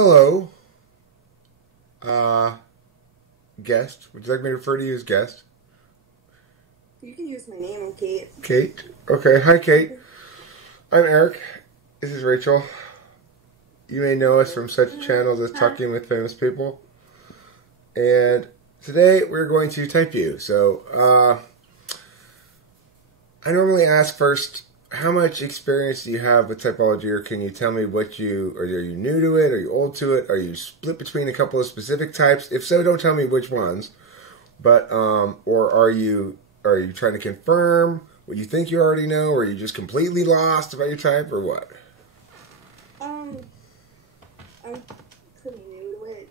Hello, uh, guest. Would you like me to refer to you as guest? You can use my name, I'm Kate. Kate? Okay, hi Kate. I'm Eric. This is Rachel. You may know us from such channels as Talking with Famous People. And today we're going to type you. So, I normally ask first, how much experience do you have with typology, or can you tell me are you new to it, are you old to it, are you split between a couple of specific types? If so, don't tell me which ones. But, or are you trying to confirm what you think you already know, or are you just completely lost about your type, or what? I'm pretty new to it.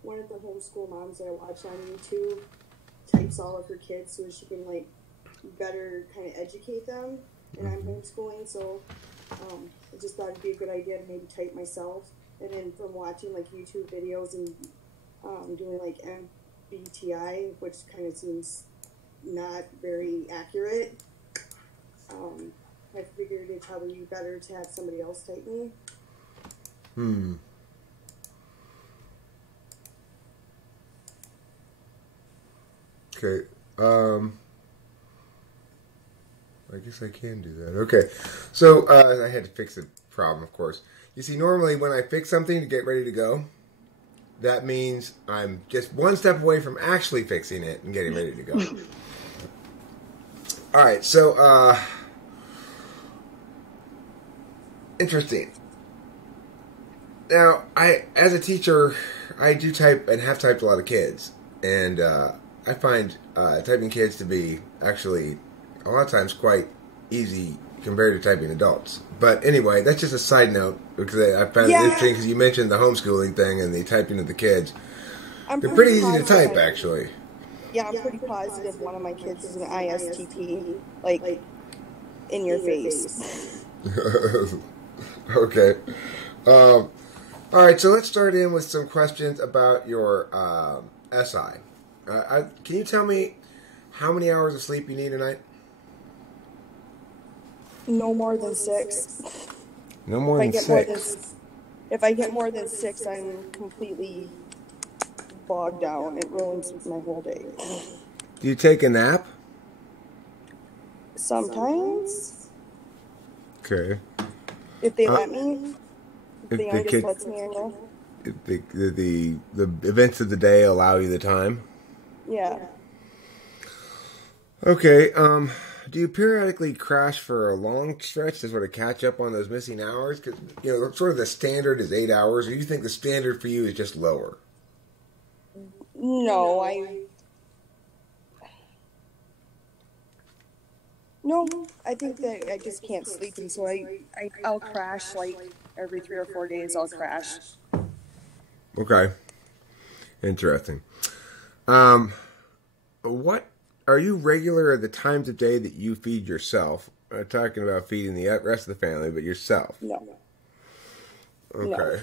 One of the homeschool moms that I watch on YouTube types all of her kids so she can, better kind of educate them. And I'm homeschooling, so I just thought it'd be a good idea to maybe type myself. And then from watching, YouTube videos and doing, MBTI, which kind of seems not very accurate, I figured it'd probably be better to have somebody else type me. Okay. I guess I can do that. Okay. So, I had to fix the problem, of course. You see, normally when I fix something to get ready to go, that means I'm just one step away from actually fixing it and getting ready to go. Alright, so, interesting. Now, as a teacher, I do type and have typed a lot of kids. And, I find typing kids to be actually a lot of times quite easy compared to typing adults. But anyway, that's just a side note, because I found it interesting because you mentioned the homeschooling thing and the typing of the kids. They're pretty easy to type, actually. Yeah, I'm pretty positive one of my kids is an ISTP, in your face. Okay. Alright, so let's start in with some questions about your SI. Can you tell me how many hours of sleep you need a night? No more than 6. No more than 6? If I get more than 6, I'm completely bogged down. It ruins my whole day. Do you take a nap? Sometimes. Okay. If they let me. If the youngest lets me, I know. If the events of the day allow you the time? Yeah. Okay, do you periodically crash for a long stretch to sort of catch up on those missing hours? Because, sort of the standard is 8 hours, or do you think the standard for you is just lower? No, I think that I just can't sleep, and so I'll crash, every 3 or 4 days I'll crash. Okay. Interesting. What are you regular at the times of day that you feed yourself? I'm not talking about feeding the rest of the family, but yourself. No. Okay. No.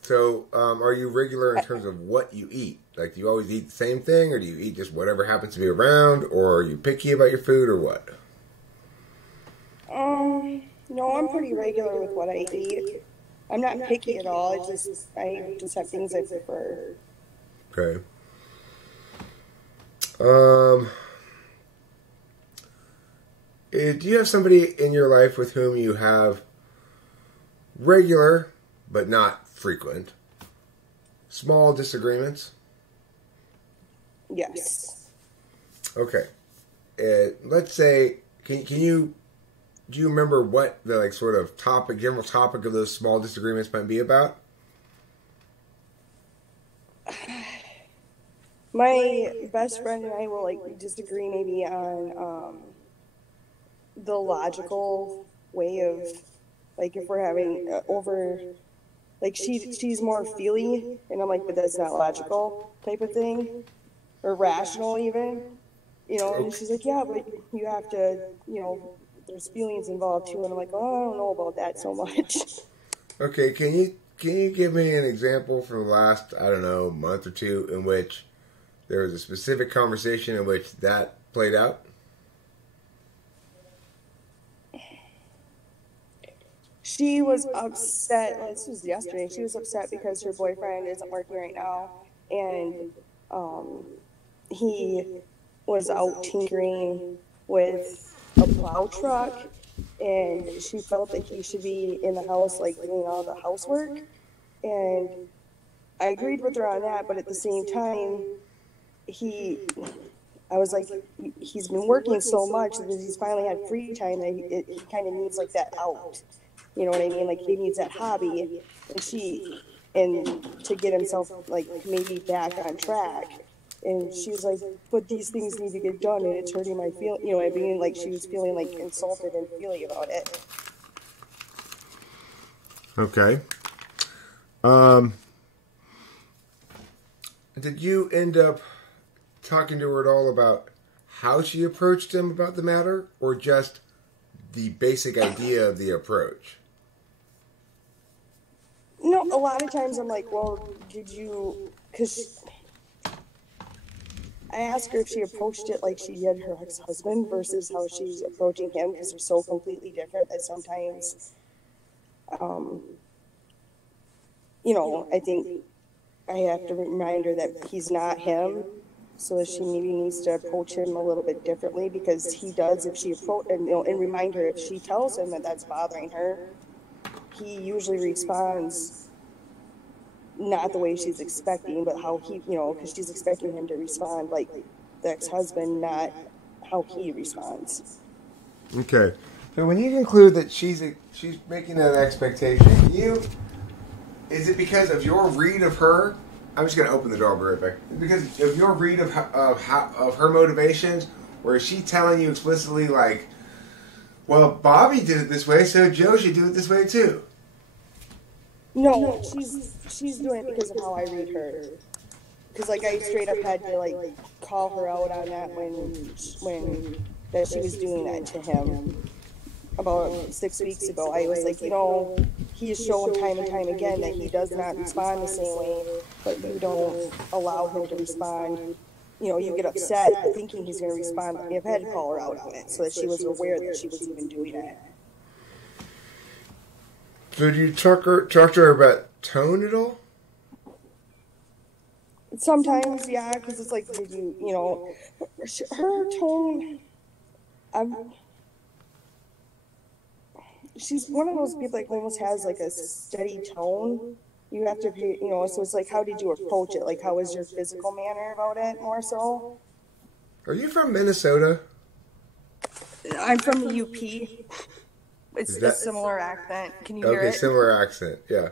So, are you regular in terms of what you eat? Do you always eat the same thing, or do you eat just whatever happens to be around, or are you picky about your food, or what? No, I'm pretty regular with what I eat. I'm not picky at all. I just have things I prefer. Okay. Do you have somebody in your life with whom you have regular, but not frequent, small disagreements? Yes. Okay. Let's say, do you remember what the sort of general topic of those small disagreements might be about? My best friend and I will disagree maybe on the logical way of if we're having she's more feely and I'm but that's not logical type of thing, or rational even, and she's yeah, but you have to, there's feelings involved too, and I'm oh, I don't know about that so much. Okay, can you give me an example from the last, I don't know, month or two in which there was a specific conversation in which that played out? She was upset. Well, this was yesterday. She was upset because her boyfriend isn't working right now, and he was out tinkering with a plow truck, and she felt that he should be in the house, like doing all the housework. And I agreed with her on that, but at the same time, I was like, he's been working so much that he's finally had free time that he kind of needs like that out. You know what I mean? Like he needs that hobby, and to get himself like maybe back on track. And she was like, but these things need to get done, and it's hurting my feel. You know what I mean? Like she was feeling like insulted and feeling about it. Okay. Did you end up talking to her at all about how she approached him about the matter, or just the basic idea of the approach? No, a lot of times I'm like, well, because I asked her if she approached it like she did her ex-husband versus how she's approaching him, because they're so completely different that sometimes, I think I have to remind her that he's not him, so that she maybe needs to approach him a little bit differently, because he does, if she and remind her if she tells him that that's bothering her, he usually responds not the way she's expecting, but how he, because she's expecting him to respond like the ex-husband, not how he responds. Okay. So when you conclude that she's making that expectation, is it because of your read of her? I'm just going to open the door real quick. Because of your read of her motivations, or is she telling you explicitly like, well, Bobby did it this way, so Joe should do it this way too? No, she's doing it because of how I read her. Because like I straight up had to like call her out on that when that she was doing that to him. About 6 weeks ago, I was like, he has shown time and time again that he does not respond the same way, but you don't allow him to respond. You get upset thinking he's going to respond. I've had to call her out on it so that she was aware that she was even doing it. Did you talk to her about tone at all? Sometimes, yeah, because it's like, her tone, she's one of those people like almost has like a steady tone. You have to be, so it's like, how did you approach it? Like, how was your physical manner about it more so? Are you from Minnesota? I'm from the UP. It's a similar accent. Can you hear it? Okay, similar accent, yeah.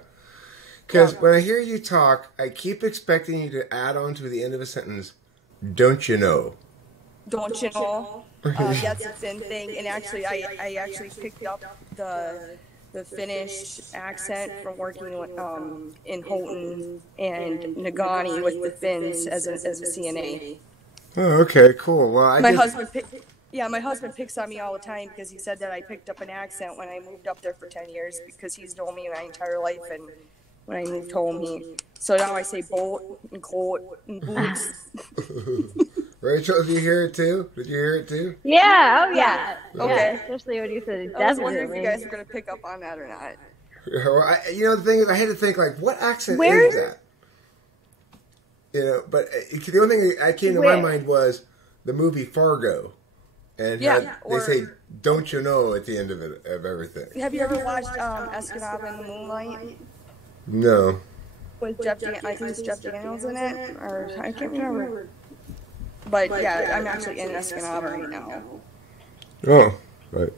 Because when I hear you talk, I keep expecting you to add on to the end of a sentence, don't you know? Don't you know? That's a thin thing. And actually, I actually picked up the Finnish accent from working in Houghton and Nagani with the Finns as a CNA. Oh, okay, cool. Well, my husband picks on me all the time because he said that I picked up an accent when I moved up there for 10 years because he's known me my entire life, and when I moved home, so now I say boat and coat and boots. Rachel, did you hear it too? Yeah, oh yeah. Okay. Yeah, especially when you said it. I was wondering if you guys are going to pick up on that or not. Well, the thing is, I had to think, like, what accent is that? But the only thing that came to my mind was the movie Fargo. And they say, don't you know, at the end of everything. Have you ever watched Escanaba in the Moonlight? No. With I think it's Jeff Daniels in it, or I can't remember. But yeah, I'm actually in Escanaba right now. Oh, right.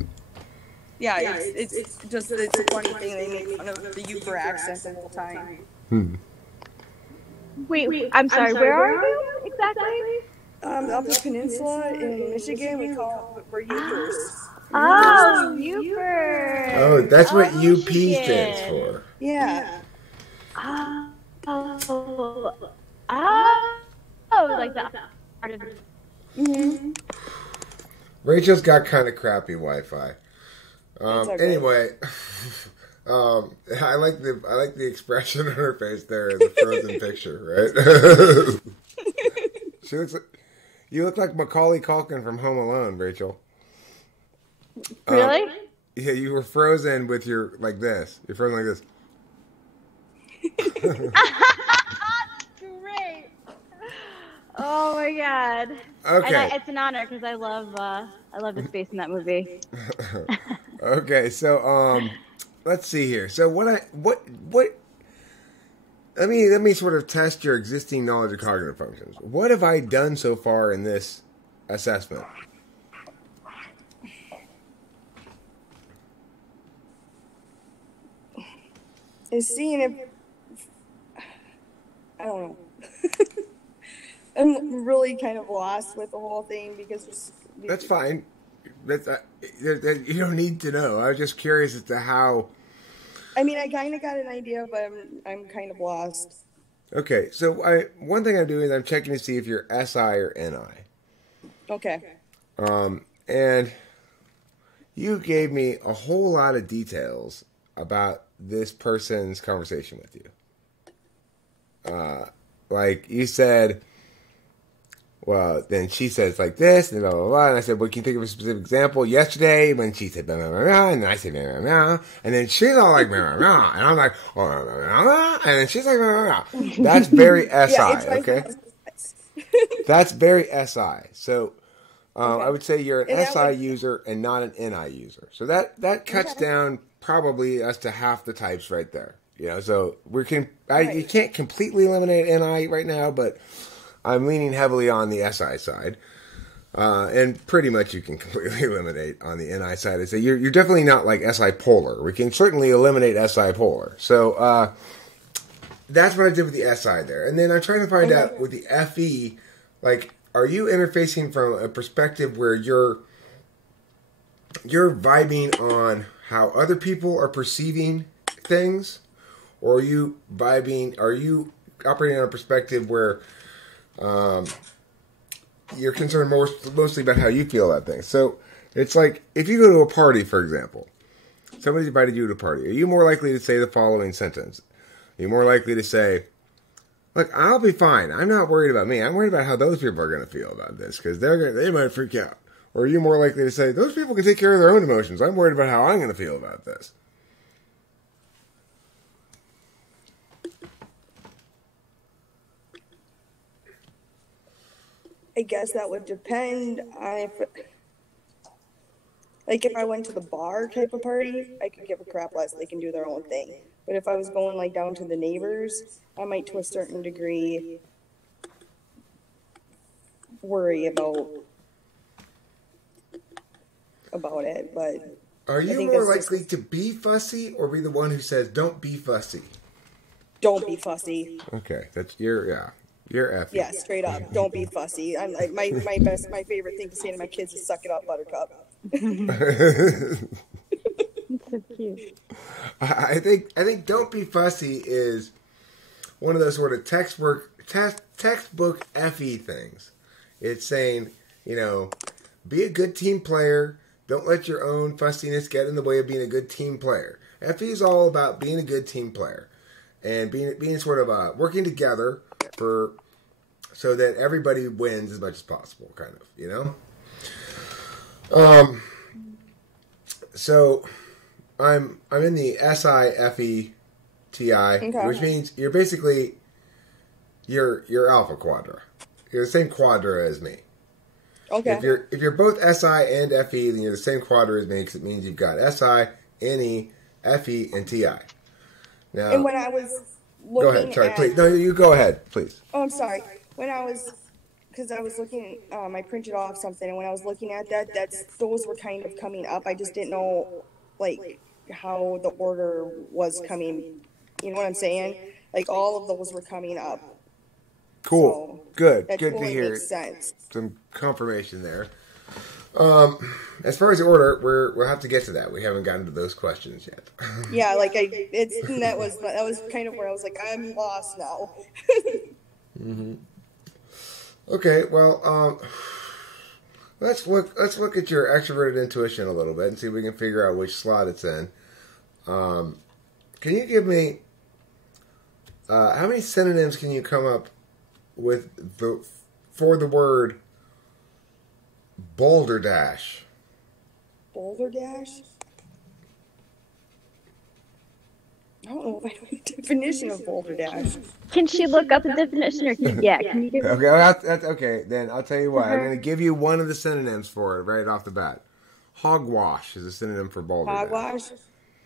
Yeah, it's a funny thing. They make fun of the Uber accent the whole time. Wait, I'm sorry, where are you exactly? The Upper Peninsula in Michigan, we're Upers. Oh, Upers. Oh, that's what UP stands for. Yeah. Like that. Mm-hmm. Rachel's got kind of crappy Wi-Fi. Anyway, I like the expression on her face there in the frozen picture, right? You look like Macaulay Culkin from Home Alone, Rachel. Really? Yeah, you were frozen with your like this. You're frozen like this. Great. Oh my god. Okay. And it's an honor because I love his face in that movie. Okay, so let's see here. So what let me sort of test your existing knowledge of cognitive functions. What have I done so far in this assessment? Is seeing if I don't know. I'm really kind of lost with the whole thing because That's fine. That's you don't need to know. I was just curious as to how. I mean, I kind of got an idea, but I'm kind of lost. Okay, so one thing I'm doing is I'm checking to see if you're SI or NI. Okay. And you gave me a whole lot of details about this person's conversation with you. Like you said, well, then she says like this, and blah, blah, blah. And I said, well, can you think of a specific example? Yesterday, when she said, blah, blah, blah, blah, and then I said, blah, blah, blah, and then she's all like, blah, blah, blah, and I'm like, oh, blah, blah, blah, blah, and then she's like, blah, blah, blah. That's very SI, okay? That's very SI. So I would say you're an SI user and not an NI user. So that cuts down probably us to half the types right there. You know, so you can't completely eliminate NI right now, but I'm leaning heavily on the SI side. And pretty much you can completely eliminate on the NI side. I say you're definitely not like SI polar. We can certainly eliminate SI polar. So that's what I did with the SI there. And then I'm trying to find out with the FE, like, are you interfacing from a perspective where you're vibing on how other people are perceiving things? Or are you operating on a perspective where you're concerned mostly about how you feel about things? So it's like, if you go to a party, for example, somebody's invited you to a party, are you more likely to say the following sentence? Are you more likely to say, look, I'll be fine. I'm not worried about me. I'm worried about how those people are going to feel about this because they might freak out. Or are you more likely to say, those people can take care of their own emotions. I'm worried about how I'm going to feel about this. I guess that would depend on if I went to the bar type of party, I could give a crap less. They can do their own thing. But if I was going like down to the neighbors, I might to a certain degree worry about it. But are you more likely to be fussy or be the one who says don't be fussy? Don't be fussy. Okay, that's you're effing. Yeah, straight up. Don't be fussy. I'm like my favorite thing to say to my kids is "suck it up, Buttercup." So cute. I think don't be fussy is one of those sort of textbook FE things. It's saying, be a good team player. Don't let your own fussiness get in the way of being a good team player. FE is all about being a good team player and being sort of working together so that everybody wins as much as possible, kind of, So I'm in the SIFETI, which means you're basically you're Alpha Quadra. You're the same quadra as me. Okay. If you're both SI and FE, then you're the same quadra as me because it means you've got SI, NE, FE, and TI. Now, and when I was looking go ahead. Sorry, please. No, you go ahead, please. Oh, I'm sorry. Because I was looking, I printed off something, and when I was looking at those were kind of coming up. I just didn't know, like, how the order was coming. You know what I'm saying? Like, all of those were coming up. Cool. So Good. That Good totally to hear. Makes sense. Some confirmation there. As far as the order, we'll have to get to that. We haven't gotten to those questions yet. Yeah, like that was kind of where I was like, I'm lost now. Mm-hmm. Okay, well, let's look at your extroverted intuition a little bit and see if we can figure out which slot it's in. Can you give me how many synonyms can you come up with for the word Boulder Dash? Boulder Dash? I don't know if I know the definition of balderdash. Can she look up the definition, or can you give it? Okay, well, that's okay. Then I'll tell you what. I'm her? going to give you one of the synonyms for it right off the bat. Hogwash is a synonym for balderdash. Hogwash?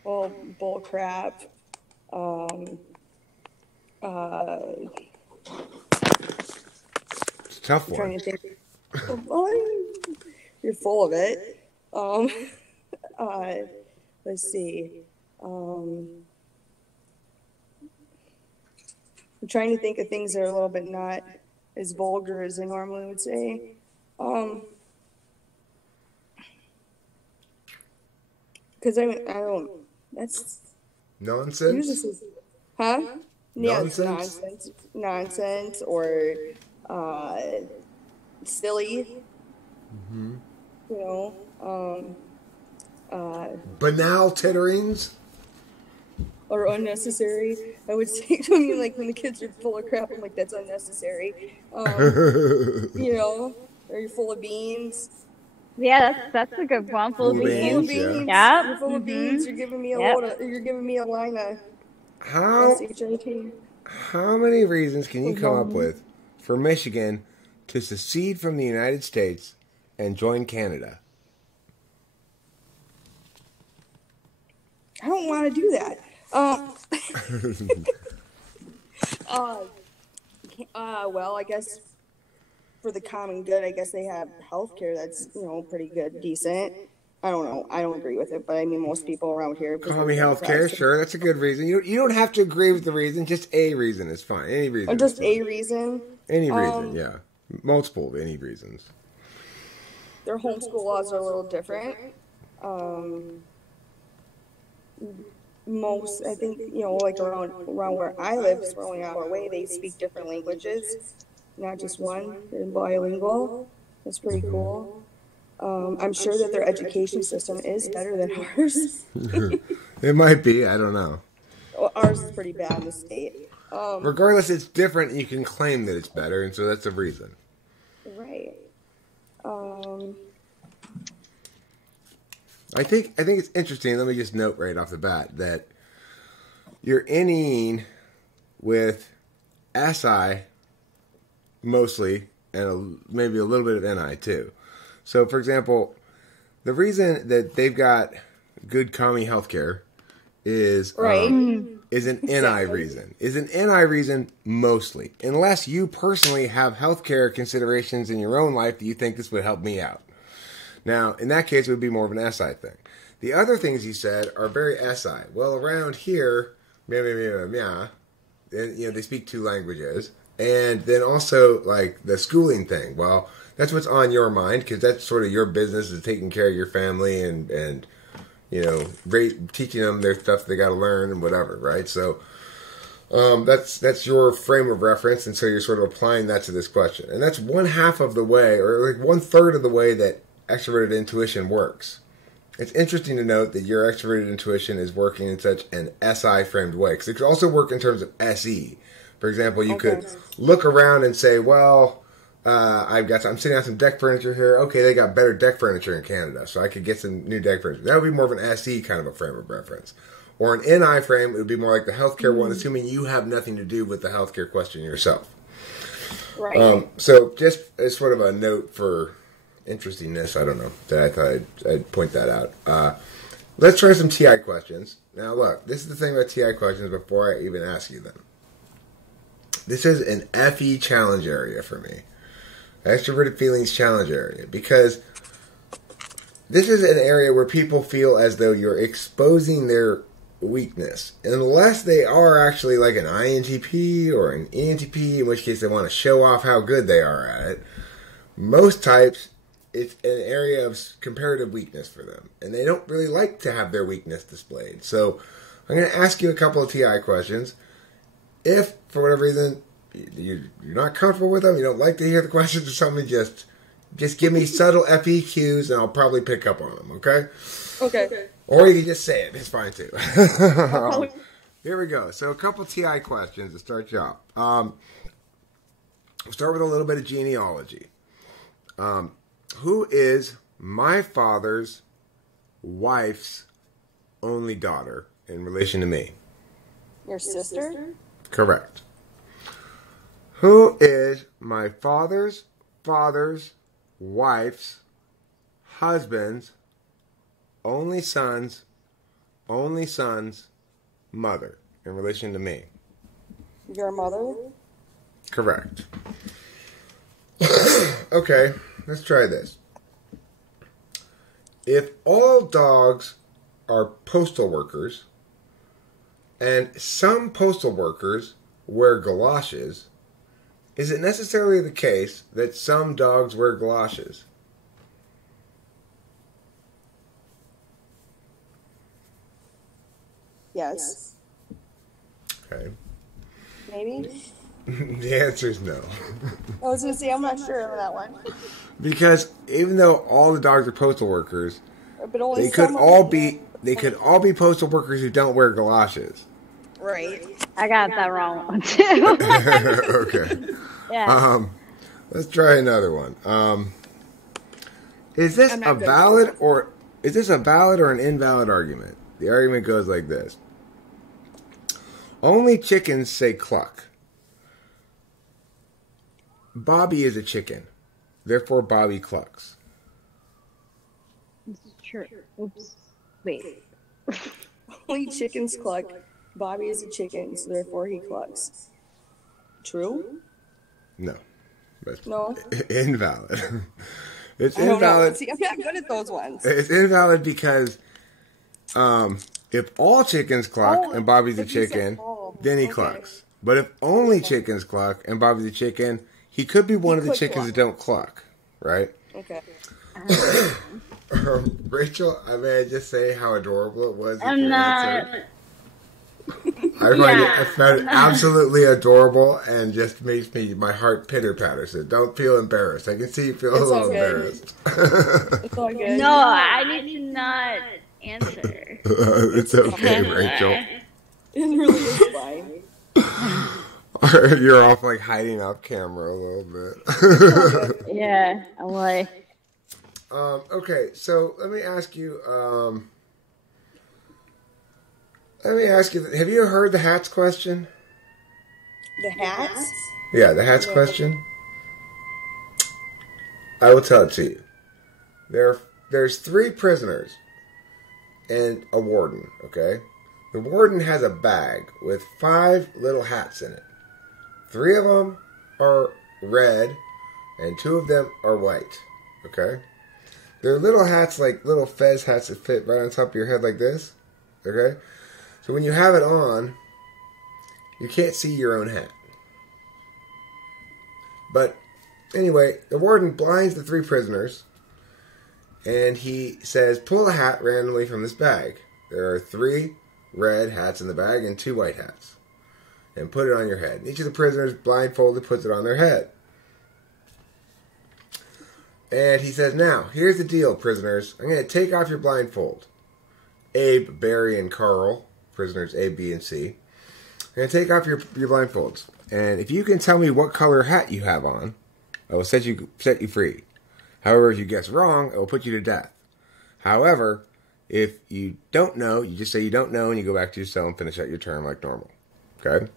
Well, bull crap. It's a tough one. Trying to think. You're full of it. Let's see. I'm trying to think of things that are a little bit not as vulgar as I normally would say. Because I don't. That's Nonsense? usually, huh? Yeah, it's Nonsense? nonsense, or silly. You know, Banal titterings? or unnecessary. I would say to me, like, when the kids are full of crap, I'm like, that's unnecessary. You know, or you're full of beans. Yeah, that's a good one. Full of Full of beans. beans. Yeah. You're full of beans. You're giving me a Yep. load of, you're giving me a line of How SHIT. how many reasons can you come up with for Michigan to secede from the United States and join Canada? I don't want to do that. Well, I guess for the common good, I guess they have healthcare that's, pretty good, decent. I don't know. I don't agree with it, but I mean, most people around here. Common health care, sure, that's a good reason. You don't have to agree with the reason, just a reason is fine. Any reason. Or just is fine. a reason. Any reason, yeah. Multiple any reasons. Their homeschool laws are a little different. Most, I think, like around where I live, it's only an hour away, they speak different languages, not just one. They're bilingual. That's pretty cool. I'm sure that their education system is better than ours. It might be, I don't know. Well, ours is pretty bad in the state. Regardless, it's different. You can claim that it's better, and so that's a reason. Right. I think it's interesting. Let me just note right off the bat that you're inning with SI mostly, and maybe a little bit of NI too. So, for example, the reason that they've got good commie healthcare is Right. Is an NI reason. Is an NI reason mostly, unless you personally have healthcare considerations in your own life that you think this would help me out. Now, in that case, it would be more of an SI thing. The other things you said are very SI. Well, around here, and, they speak two languages. And then also, like, the schooling thing. Well, that's what's on your mind, because that's sort of your business, is taking care of your family and teaching them their stuff they got to learn and whatever, right? So that's your frame of reference, and so you're sort of applying that to this question. And that's one half of the way, or like 1/3 of the way that extroverted intuition works. It's interesting to note that your extroverted intuition is working in such an SI framed way, because it could also work in terms of SE. For example, you could look around and say, well, I'm sitting on some deck furniture here. Okay, they got better deck furniture in Canada, so I could get some new deck furniture. That would be more of an SE kind of a frame of reference. Or an NI frame, it would be more like the healthcare one, assuming you have nothing to do with the healthcare question yourself. Right. So just as sort of a note for interestingness, I don't know, that I thought I'd point that out. Let's try some TI questions. Now look, this is the thing about TI questions before I even ask you them. This is an FE challenge area for me. Extroverted feelings challenge area. Because this is an area where people feel as though you're exposing their weakness. Unless they are actually like an INTP or an ENTP, in which case they want to show off how good they are at it. Most types, it's an area of comparative weakness for them. And they don't really like to have their weakness displayed. So I'm going to ask you a couple of TI questions. If, for whatever reason, you're not comfortable with them, you don't like to hear the questions or something, just give me subtle FE cues and I'll probably pick up on them, okay? Okay. Or you can just say it. It's fine, too. Here we go. So a couple TI questions to start you off. We'll start with a little bit of genealogy. Who is my father's wife's only daughter in relation to me? Your sister? Correct. Who is my father's wife's husband's only son's mother in relation to me? Your mother? Correct. Okay, let's try this. If all dogs are postal workers, and some postal workers wear galoshes, is it necessarily the case that some dogs wear galoshes? Yes. Okay. Maybe? The answer is no. I was going to say, I'm not sure on that one. Because even though all the dogs are postal workers, But only they could some all of be postal workers who don't wear galoshes. Right. I got that wrong one too. Okay. Yeah. Let's try another one. Is this a valid or an invalid argument? The argument goes like this. Only chickens say cluck. Bobby is a chicken. Therefore, Bobby clucks. This is true. Oops. Wait. Only chickens cluck. Bobby is a chicken, so therefore he clucks. True? No. That's No? Invalid. It's I don't know. invalid. See, I'm not good at those ones. It's invalid because if all chickens cluck and Bobby's a if you said chicken, all, then he okay. clucks. But if only chickens cluck and Bobby's a chicken, he could be one of the could chickens cluck. that don't cluck, right? Okay. Rachel, I may just say how adorable it was. I'm not. Answer. I found it absolutely adorable and just makes my heart pitter patter. So don't feel embarrassed. I can see you feel a It's little all good. embarrassed. It's all good. No, I need to not answer. It's okay, Rachel. It really is fine. You're off like hiding off camera a little bit. Yeah, I'm like. Okay, so let me ask you. Have you heard the hats question? The hats? Yeah, the hats question. I will tell it to you. There's 3 prisoners and a warden. Okay, the warden has a bag with 5 little hats in it. 3 of them are red, and 2 of them are white. Okay, they're little hats, like little fez hats that fit right on top of your head like this. Okay, so when you have it on, you can't see your own hat. But anyway, the warden blinds the 3 prisoners, and he says, pull a hat randomly from this bag. There are 3 red hats in the bag and 2 white hats. And put it on your head. Each of the prisoners, blindfolded, puts it on their head. And he says, now, here's the deal, prisoners. I'm going to take off your blindfold. Abe, Barry, and Carl, prisoners A, B, and C. I'm going to take off your blindfolds. And if you can tell me what color hat you have on, I will set you free. However, if you guess wrong, I will put you to death. However, if you don't know, you just say you don't know and you go back to your cell and finish out your term like normal. Okay?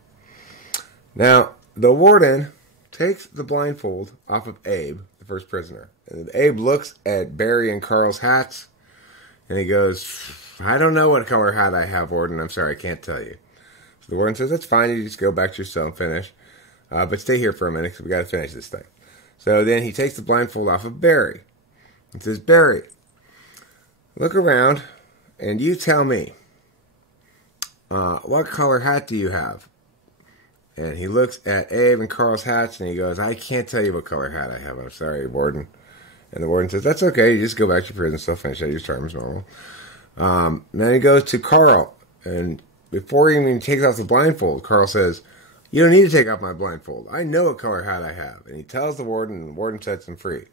Now, the warden takes the blindfold off of Abe, the first prisoner. And Abe looks at Barry and Carl's hats, and he goes, I don't know what color hat I have, warden. I'm sorry, I can't tell you. So the warden says, that's fine. You just go back to your cell and finish. But stay here for a minute because we got to finish this thing. So then he takes the blindfold off of Barry and says, Barry, look around and you tell me, what color hat do you have? And he looks at Abe and Carl's hats and he goes, I can't tell you what color hat I have. I'm sorry, warden. And the warden says, that's okay. You just go back to your prison cell, finish out your term as normal. Then he goes to Carl. And before he even takes off the blindfold, Carl says, you don't need to take off my blindfold. I know what color hat I have. And he tells the warden, and the warden sets him free.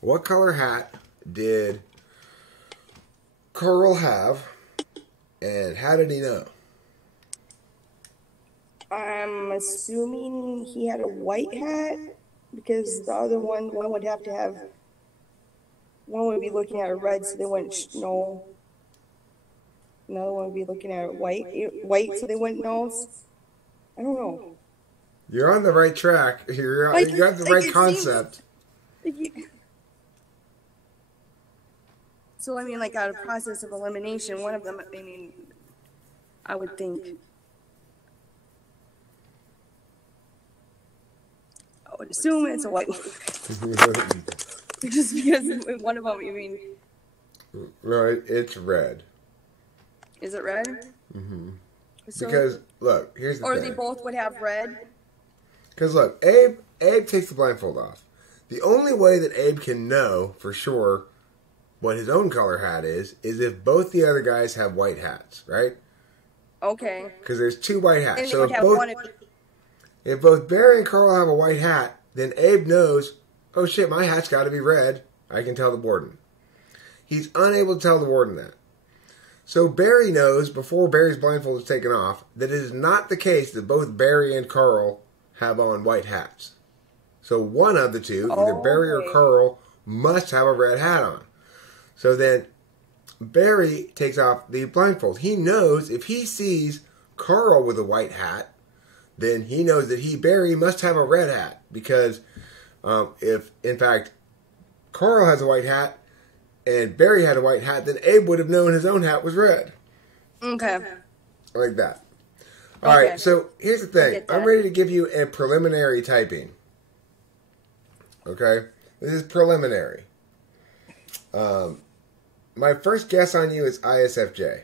What color hat did Carl have? And how did he know? I'm assuming he had a white hat because the other one would have to have. One would be looking at a red, so they wouldn't know. another one would be looking at white, so they wouldn't know. I don't know. You're on the right track. You got the right concept. So, I mean, like, out of process of elimination, one of them, I mean, I would think, I would assume it's a white one. Just because one of them, I mean. Right, it's red. Is it red? Mm-hmm. So, because, look, here's the thing. Or they both would have red? Because, look, Abe takes the blindfold off. The only way that Abe can know for sure what his own color hat is if both the other guys have white hats, right? Okay. Because there's 2 white hats. And so if both Barry and Carl have a white hat, then Abe knows, oh shit, my hat's got to be red. I can tell the warden. He's unable to tell the warden that. So Barry knows, before Barry's blindfold is taken off, that it is not the case that both Barry and Carl have on white hats. So one of the two, either Barry or Carl, must have a red hat on. So then Barry takes off the blindfold. He knows if he sees Carl with a white hat, then he knows that Barry, must have a red hat. Because if, in fact, Carl has a white hat and Barry had a white hat, then Abe would have known his own hat was red. Okay. Like that. All right, so here's the thing. I'm ready to give you a preliminary typing. Okay? This is preliminary. My first guess on you is ISFJ.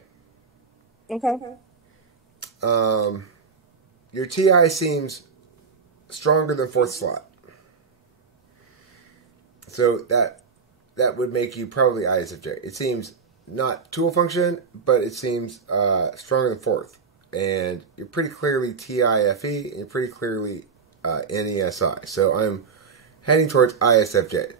Okay. Your TI seems stronger than 4th slot. So that would make you probably ISFJ. It seems not tool function, but it seems stronger than 4th. And you're pretty clearly TIFE, and you're pretty clearly NESI. So I'm heading towards ISFJ.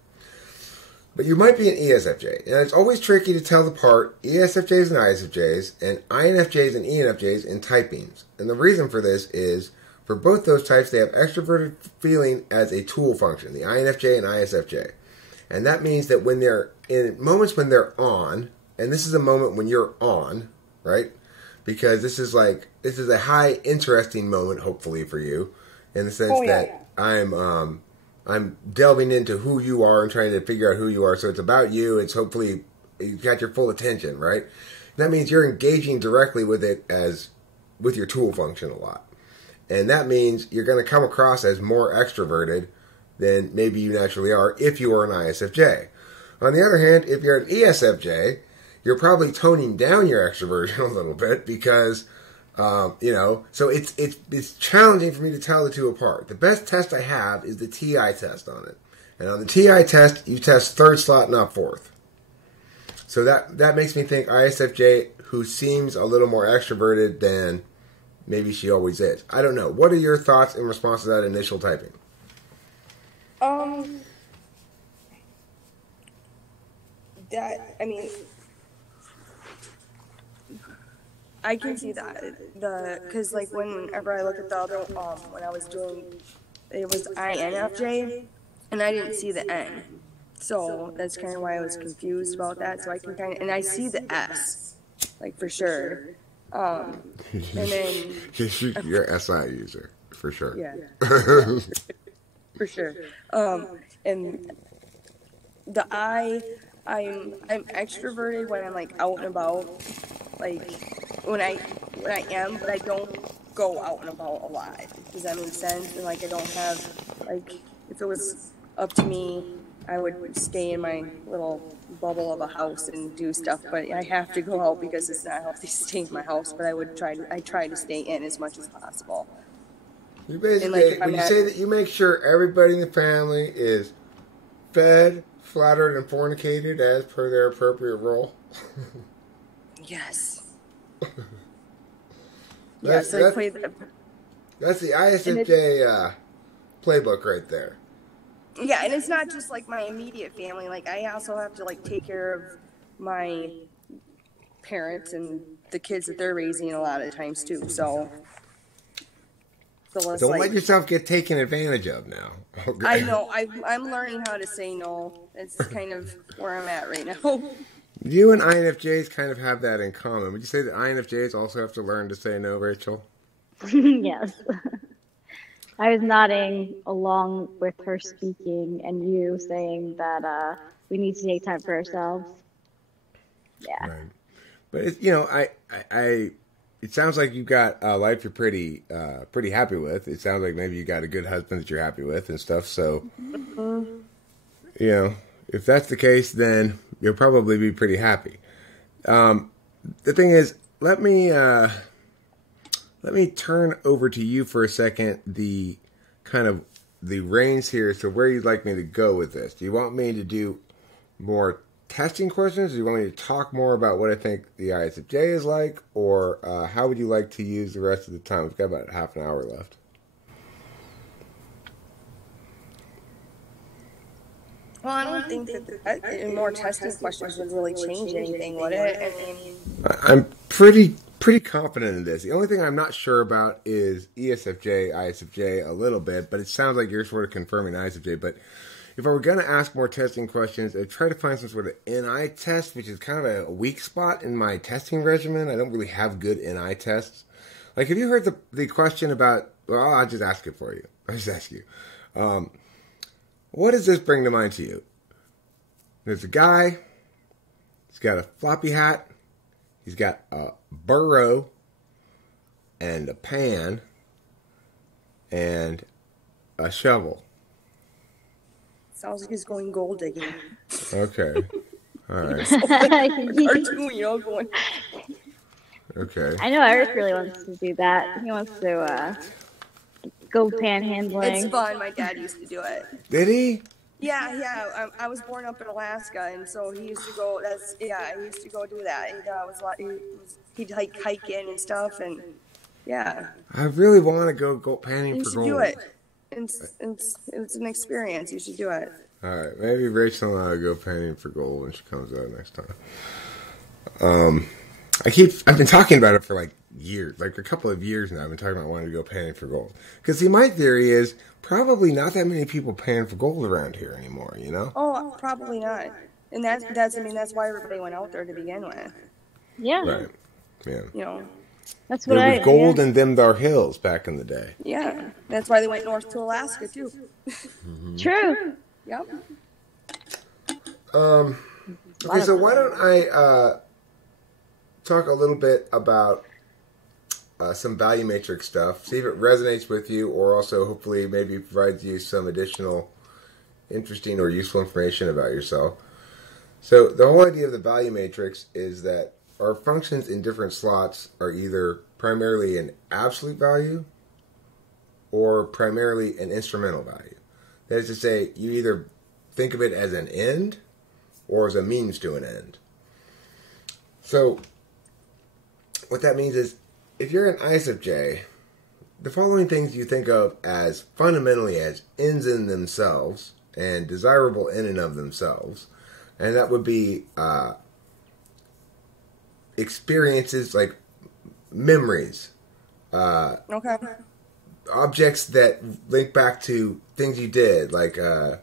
But you might be an ESFJ. And it's always tricky to tell apart ESFJs and ISFJs, and INFJs and ENFJs in typings. And the reason for this is, for both those types, they have extroverted feeling as a tool function, the INFJ and ISFJ. And that means that when they're in moments when they're on, and this is a moment when you're on, right? Because this is a high interesting moment, hopefully for you, in the sense that I'm delving into who you are and trying to figure out who you are. So it's about you. It's hopefully you got your full attention, right? And that means you're engaging directly with it with your tool function a lot. And that means you're going to come across as more extroverted than maybe you naturally are if you are an ISFJ. On the other hand, if you're an ESFJ, you're probably toning down your extroversion a little bit because, so it's challenging for me to tell the two apart. The best test I have is the TI test on it. And on the TI test, you test 3rd slot, not 4th. So that makes me think ISFJ, who seems a little more extroverted than maybe she always is. I don't know. What are your thoughts in response to that initial typing? I can see that. Because, like, whenever I look at the other, when I was doing, it was INFJ, and I didn't see the N. So that's kind of why I was confused about that. So I can and I see the S, like, for sure. And then... You're an SI user, for sure. Yeah. For sure. And the I'm extroverted when I'm, like, out and about. Like, when I am, but I don't go out and about a lot. Does that make sense? And, like, I don't have, like, if it was up to me, I would stay in my little bubble of a house and do stuff, but I have to go out because it's not healthy to stay in my house, but I try to stay in as much as possible. You basically, when you say that, you make sure everybody in the family is fed, flattered, and fornicated as per their appropriate role. Yes. That's the ISFJ playbook right there. Yeah, and it's not just, like, my immediate family. Like, I also have to, like, take care of my parents and the kids that they're raising a lot of times, too. So don't let yourself get taken advantage of now. Okay. I know. I'm learning how to say no. It's kind of where I'm at right now. You and INFJs kind of have that in common. Would you say that INFJs also have to learn to say no, Rachel? Yes. I was nodding along with her speaking and you saying that we need to take time for ourselves. Yeah. Right. But it sounds like you've got a life you're pretty happy with. It sounds like maybe you got a good husband that you're happy with and stuff. So, if that's the case, then you'll probably be pretty happy. The thing is, let me turn over to you for a second. The reins here as to where you'd like me to go with this. Do you want me to do more testing questions? Do you want me to talk more about what I think the ISFJ is like, or how would you like to use the rest of the time? We've got about half an hour left. Well, I don't think that more testing questions would really change anything, would it? I mean, I'm pretty confident in this. The only thing I'm not sure about is ESFJ, ISFJ a little bit, but it sounds like you're sort of confirming ISFJ. But if I were going to ask more testing questions, I'd try to find some sort of NI test, which is kind of a weak spot in my testing regimen. I don't really have good NI tests. Like, have you heard the question about, well, I'll just ask it for you. I'll just ask you. What does this bring to mind to you? There's a guy. He's got a floppy hat. He's got a burro and a pan and a shovel. sounds like he's going gold digging. Okay. All right. Cartoon, going. Okay. I know Eric really wants to do that. He wants to go panhandling. It's fun. My dad used to do it. Did he? Yeah. I was born up in Alaska, and so he used to go. He used to go do that. He'd hike in and stuff, and yeah. I really want to go panning for gold. You should do it. It's an experience. You should do it. All right, maybe Rachel and I will go panning for gold when she comes out next time. I've been talking about it for like years, like a couple of years now. I've been talking about wanting to go panning for gold. Because see, my theory is probably not that many people panning for gold around here anymore. You know? Oh, probably not. And that's why everybody went out there to begin with. Yeah. Right. Yeah. You know. That's what there was gold in them thar hills back in the day. Yeah. That's why they went north to Alaska too. Mm-hmm. True. Yep. Okay, so why don't I talk a little bit about some value matrix stuff, see if it resonates with you, or also hopefully maybe provides you some additional interesting or useful information about yourself. So the whole idea of the value matrix is that our functions in different slots are either primarily an absolute value or primarily an instrumental value. That is to say, you either think of it as an end or as a means to an end. So what that means is, if you're an ISFJ, the following things you think of as fundamentally as ends in themselves and desirable in and of themselves, and that would be experiences like memories, Okay. objects that link back to things you did, like the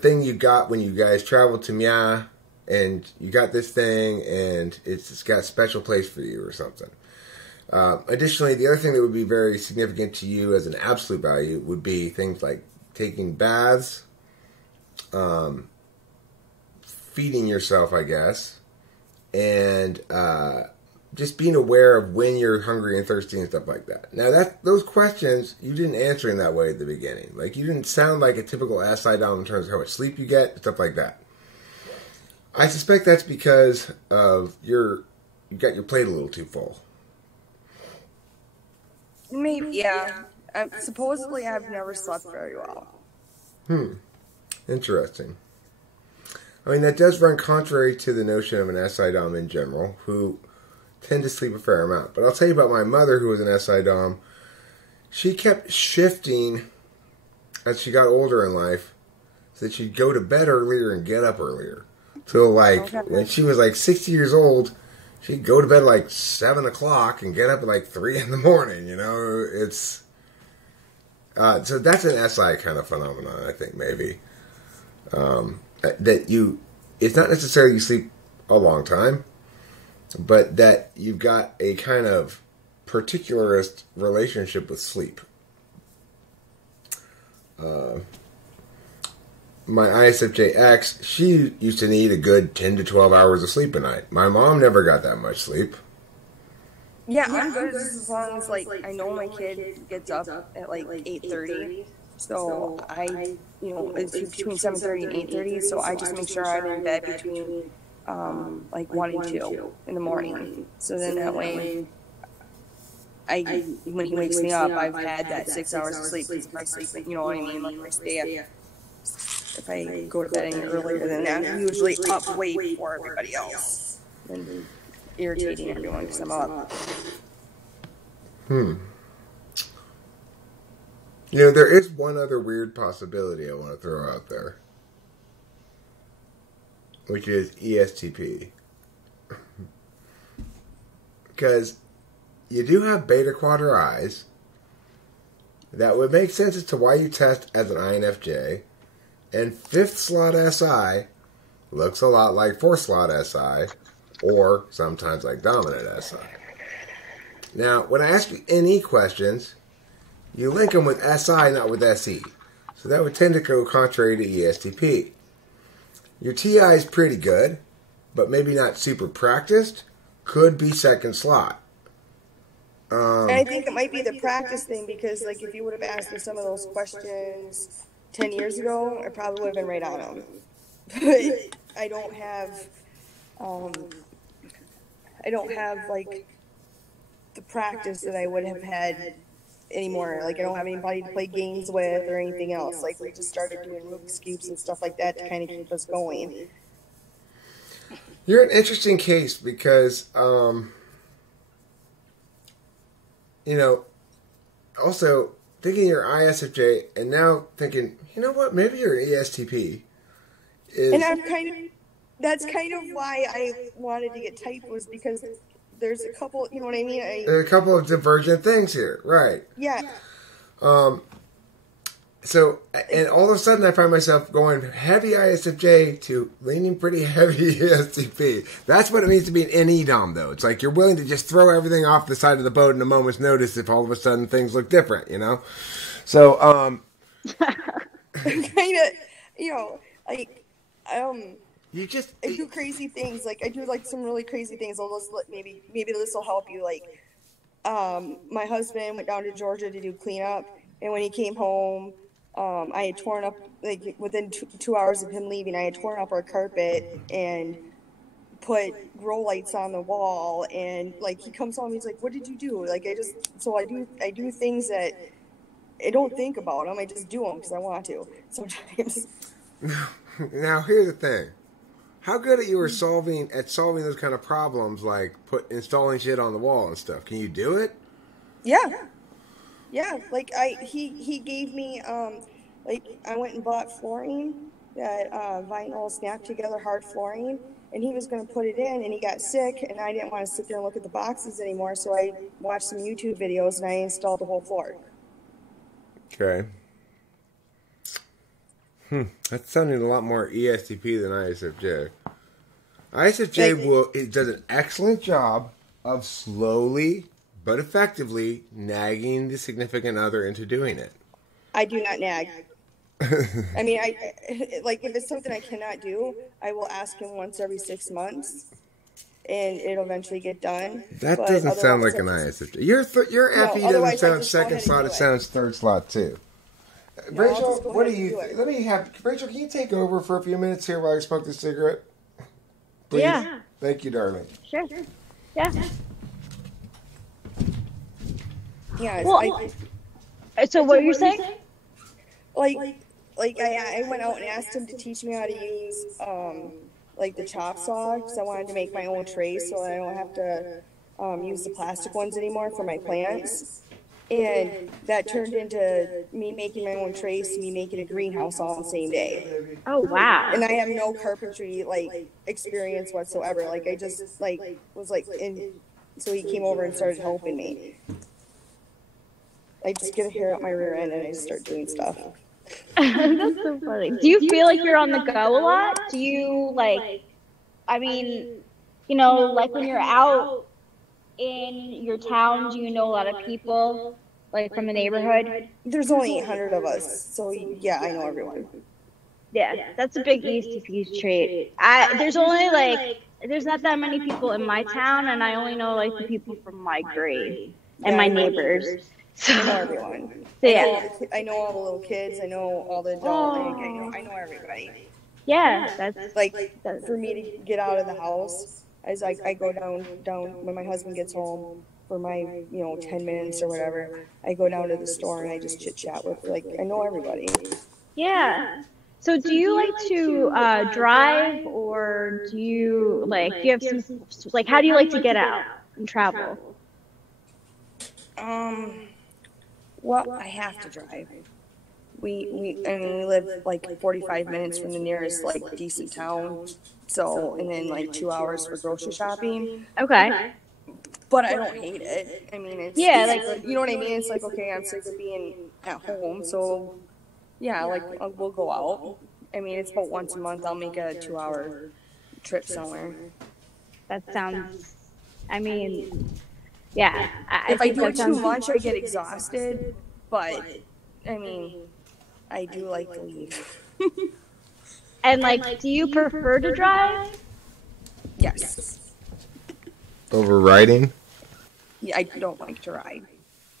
thing you got when you guys traveled to Mia, and you got this thing, and it's got a special place for you or something. Additionally, the other thing that would be very significant to you as an absolute value would be things like taking baths, feeding yourself, I guess, and just being aware of when you're hungry and thirsty and stuff like that. Now, those questions, you didn't answer in that way at the beginning. Like, you didn't sound like a typical SI-DOM in terms of how much sleep you get, stuff like that. I suspect that's because of you got your plate a little too full. Maybe, yeah. Supposedly, I've never slept very well. Interesting. I mean, that does run contrary to the notion of an SI-DOM in general, who tend to sleep a fair amount. But I'll tell you about my mother, who was an SI-DOM. She kept shifting as she got older in life, so that she'd go to bed earlier and get up earlier. So, when she was 60 years old, she'd go to bed at 7 o'clock and get up at 3 in the morning, you know? It's... so that's an SI kind of phenomenon, I think, maybe. It's not necessarily you sleep a long time, but that you've got a kind of particularist relationship with sleep. My ISFJX, she used to need a good 10 to 12 hours of sleep a night. My mom never got that much sleep. Yeah, I'm good as long as, like, I know my kid gets up at, like, 8:30. So it's between 7:30 and 8:30, so I just make sure I'm in bed between, like, 1 and 2 in the morning. So then that way, when he wakes me up, I've had that 6 hours of sleep. Because if I sleep, you know what I mean? Like, if I go to bed any earlier than that, I'm usually up way before everybody else. And irritating everyone because I'm up. There is one other weird possibility I want to throw out there, which is ESTP. Because you do have beta quadra eyes. That would make sense as to why you test as an INFJ. And 5th slot SI looks a lot like 4th slot SI, or sometimes like dominant SI. Now, when I ask you NE questions, you link them with SI, not with SE. So that would tend to go contrary to ESTP. Your TI is pretty good, but maybe not super practiced. Could be 2nd slot. And I think it might be the practice thing, because, like, if you would have asked me some of those questions 10 years ago, I probably would have been right on them. But I don't have, like, the practice that I would have had anymore. Like, I don't have anybody to play games with or anything else. Like, we just started doing Rubik's Cubes and stuff like that to kind of keep us going. You're an interesting case because, also thinking you're ISFJ and now thinking, you know what, maybe you're an ESTP. And that's kind of why I wanted to get typed, was because there's a couple, you know what I mean? There are a couple of divergent things here, right? Yeah. So, and all of a sudden I find myself going heavy ISFJ to leaning pretty heavy ESTP. That's what it means to be an NE Dom, though. It's like you're willing to just throw everything off the side of the boat in a moment's notice if all of a sudden things look different, So, kind of, like, you just... I do crazy things. Like, I do, like, some really crazy things. I'll just maybe this will help you. Like, my husband went down to Georgia to do cleanup, and when he came home, I had torn up, like, within 2 hours of him leaving, I had torn up our carpet and put grow lights on the wall. And, like, he comes home, he's like, "What did you do?" Like, I do things that I don't think about them. I just do them because I want to sometimes. Now, here's the thing. How good at you are solving those kind of problems, like installing shit on the wall and stuff? Can you do it? Yeah. Yeah, like he gave me like, I went and bought flooring, that vinyl snap together hard flooring, and he was going to put it in, and he got sick, and I didn't want to sit there and look at the boxes anymore, so I watched some YouTube videos and I installed the whole floor. Okay. That's sounding a lot more ESTP than ISFJ. ISFJ it does an excellent job of slowly but effectively nagging the significant other into doing it. I do not nag. I mean, like, if it's something I cannot do, I will ask him once every 6 months, and it'll eventually get done. That doesn't sound like an ISFJ. Your FE doesn't sound 2nd slot, it sounds 3rd slot too. Rachel, what do you think? Rachel, can you take over for a few minutes here while I smoke this cigarette? Please? Yeah. Thank you, darling. Sure. Yeah. Yeah. Well, so what are you saying? Like I went out and asked him to teach me how to use like the chop saw, because I wanted to make my own trays so I don't have to use the plastic ones anymore for my plants. And that turned into me making my own trays to me making a greenhouse all on the same day. Oh, wow. And I have no carpentry, like, experience whatsoever. Like, I just, like, was like, so he came over and started helping me. I just get a hair out my rear end and I just start doing stuff. That's so funny. Do you feel like you're on the go a lot? Do you, like, I mean, you know, like when you're out in your town, do you know a lot of people, like from the neighborhood? There's only 800 of us, so yeah, I know everyone. Yeah, that's a big ESTP trait. There's not that many people in my town, and I only know like the people from my grade and my neighbors. So, I know everyone. So yeah, I know all the little kids. I know all the adults. I know everybody. Yeah, that's Like for me to get out of the house, as I go down when my husband gets home for my 10 minutes or whatever. I go down to the store and I just chit chat with I know everybody. Yeah. So do you like to drive, or do you have some how do you like to get out and travel? Well, I have to drive. We live like 45 minutes from the nearest decent town, so and then 2 hours for grocery shopping. Okay. But I don't hate it. I mean, it's you know what I mean. It's okay, I'm sick of being at home, so yeah, we'll go out. I mean, it's about once a month. I'll make a 2-hour trip somewhere. That sounds. I mean, yeah. If I do it too much, I get exhausted. But I mean, I do like to leave. And do you prefer to drive? Yes. Over riding? Yeah, I don't like to ride.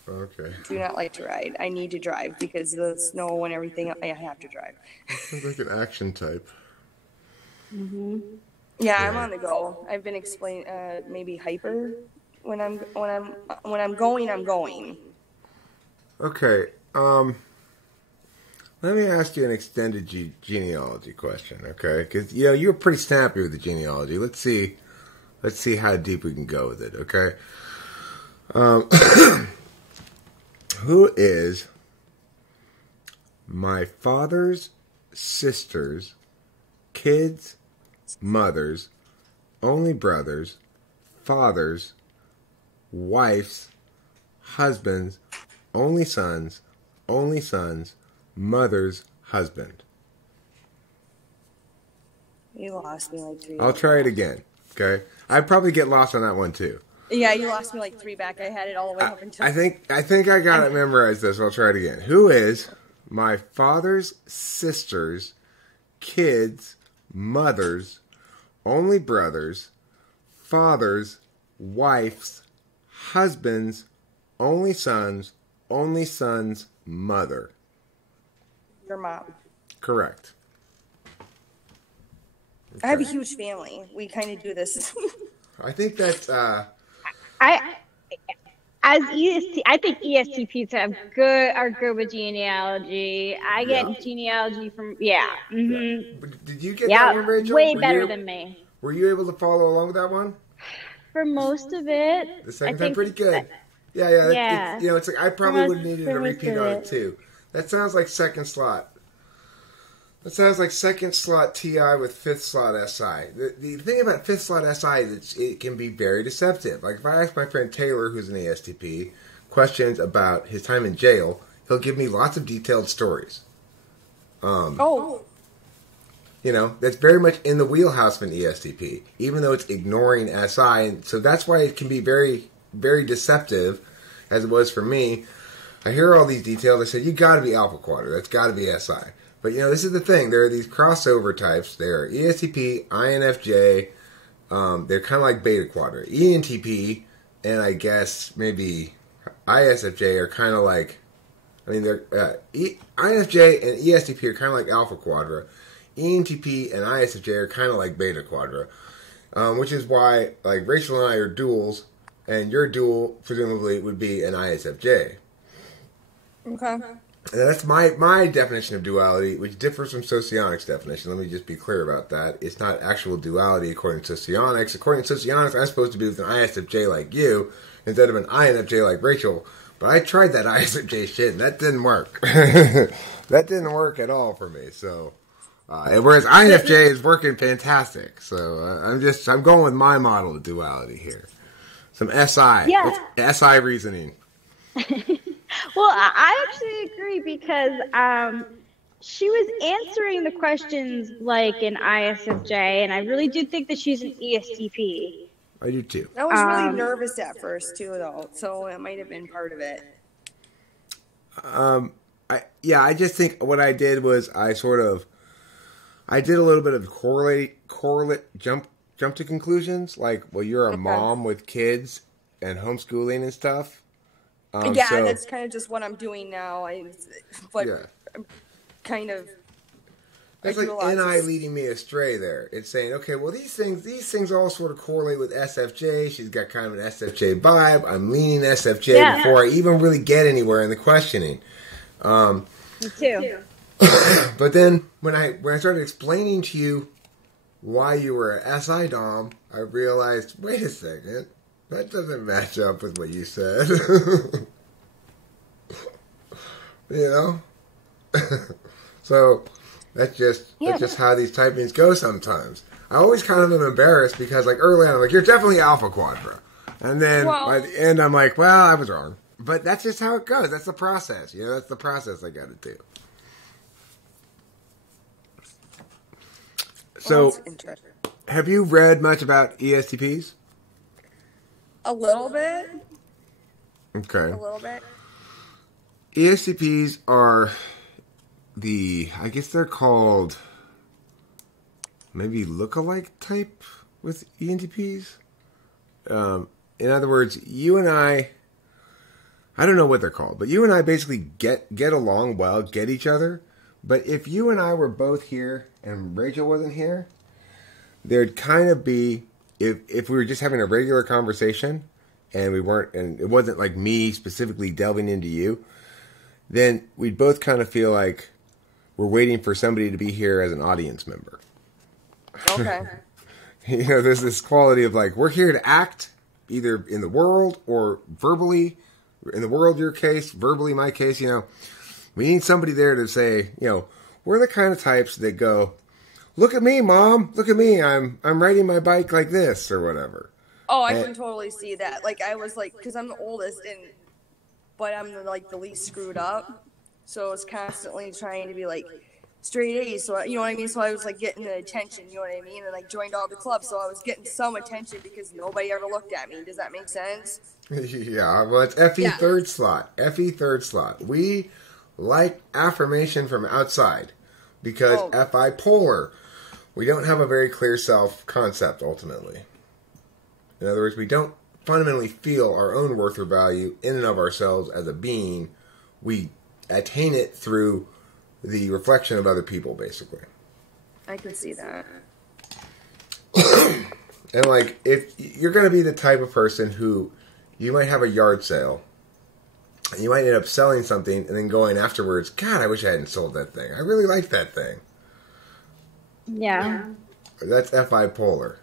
Okay. Do not like to ride. I need to drive because of the snow and everything. I have to drive. Sounds like an action type. Mm-hmm. Yeah, I'm on the go. I've been explaining maybe hyper when I'm going. I'm going. Okay. Let me ask you an extended genealogy question, okay? Because you were pretty snappy with the genealogy. Let's see how deep we can go with it, okay? Who is my father's sister's kids' mother's only brother's father's wife's husband's only son's mother's husband? You lost me 3. I'll try it again, okay? I'd probably get lost on that one too. Yeah, you lost me 3 back. I had it all the way up until... I think I got it memorized this. I'll try it again. Who is my father's sister's kids' mother's only brother's father's wife's husband's only son's mother? Your mom. Correct. Okay. I have a huge family. We kind of do this. I think that's as EST, I think ESTPs are good with genealogy. I get genealogy from Mm-hmm. Did you get that one, Rachel? Way better than me. Were you able to follow along with that one? For most of it. The second time, pretty good. Yeah. It's I probably would have needed a repeat on it too. That sounds like second slot. That sounds like second slot TI with fifth slot SI. The thing about fifth slot SI is it can be very deceptive. Like if I ask my friend Taylor, who's an ESTP, questions about his time in jail, he'll give me lots of detailed stories. That's very much in the wheelhouse of an ESTP, even though it's ignoring SI. And so that's why it can be very, very deceptive, as it was for me. I hear all these details. I said, you got to be Alpha Quadra. That's got to be SI. But, this is the thing. There are these crossover types. There are ESTP, INFJ. They're kind of like Beta Quadra. ENTP and I guess maybe ISFJ are kind of like... they're INFJ and ESTP are kind of like Alpha Quadra. ENTP and ISFJ are kind of like Beta Quadra. Which is why, Rachel and I are duals, and your dual, presumably, would be an ISFJ. Okay. And that's my definition of duality, which differs from Socionics' definition. Let me just be clear about that. It's not actual duality according to Socionics. According to Socionics, I'm supposed to be with an ISFJ like you instead of an INFJ like Rachel. But I tried that ISFJ shit, and that didn't work. That didn't work at all for me. So, whereas INFJ is working fantastic. So I'm going with my model of duality here. Some SI. Yeah. It's SI reasoning. Well, I actually agree because she was answering the questions like an ISFJ, and I really do think that she's an ESTP. I do too. I was really nervous at first too, though, so it might have been part of it. I just think what I did was I did a little bit of correlate jump to conclusions. Like, well, you're a mom with kids and homeschooling and stuff. That's kind of just what I'm doing now. I'm kind of. That's like NI leading me astray there. It's saying, okay, well, these things all sort of correlate with SFJ. She's got kind of an SFJ vibe. I'm leaning SFJ before I even really get anywhere in the questioning. Me too. But then when I started explaining to you why you were an SI Dom, I realized, wait a second, that doesn't match up with what you said. You know? So that's just how these typings go sometimes. I always kind of am embarrassed because, like, early on I'm like, you're definitely Alpha Quadra. And then by the end I'm like, well, I was wrong. But that's just how it goes. That's the process. You know, that's the process I got to do. So, have you read much about ESTPs? A little bit. Okay. A little bit. ESTPs are I guess they're called maybe lookalike type with ENTPs. In other words, you and I don't know what they're called, but you and I basically get along well, get each other. But if you and I were both here and Rachel wasn't here, there'd kind of be, if we were just having a regular conversation and it wasn't like me specifically delving into you, then we'd both kind of feel like we're waiting for somebody to be here as an audience member. Okay. You know, there's this quality of like, we're here to act either in the world or verbally. In the world, your case, verbally, my case, you know. We need somebody there to say, you know, we're the kind of types that go, look at me, Mom, look at me, I'm riding my bike like this, or whatever. Oh, I can totally see that. Like, I was like, because I'm the oldest, but I'm like the least screwed up, so I was constantly trying to be like straight A's, so you know what I mean. So I was like getting the attention, you know what I mean, and like joined all the clubs, so I was getting some attention because nobody ever looked at me. Does that make sense? Yeah, well, it's FE third slot. FE third slot. We like affirmation from outside because FI polar, we don't have a very clear self-concept ultimately. In other words, we don't fundamentally feel our own worth or value in and of ourselves as a being. We attain it through the reflection of other people, basically. I can see that. And like, if you're going to be the type of person who you might have a yard sale, and you might end up selling something and then going afterwards, God, I wish I hadn't sold that thing. I really like that thing. Yeah. That's FI polar.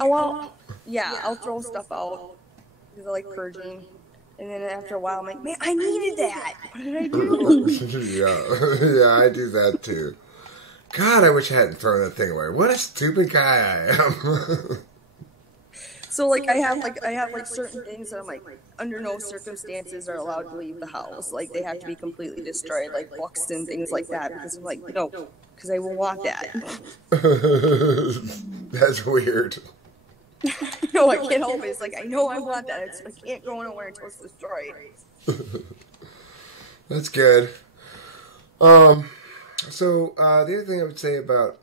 I'll throw stuff out because I like purging. And then after a while, I'm like, man, I needed that. What did I do? Yeah, I do that too. God, I wish I hadn't thrown that thing away. What a stupid guy I am. So like I have certain things that I'm like under no circumstances are allowed to leave the house. Like they have to be completely destroyed, like books and things like that. Because I'm like, no, because I will want that. That's weird. No, I can't help it. It's like I know I want that. I can't go anywhere until it's destroyed. That's good. So the other thing I would say about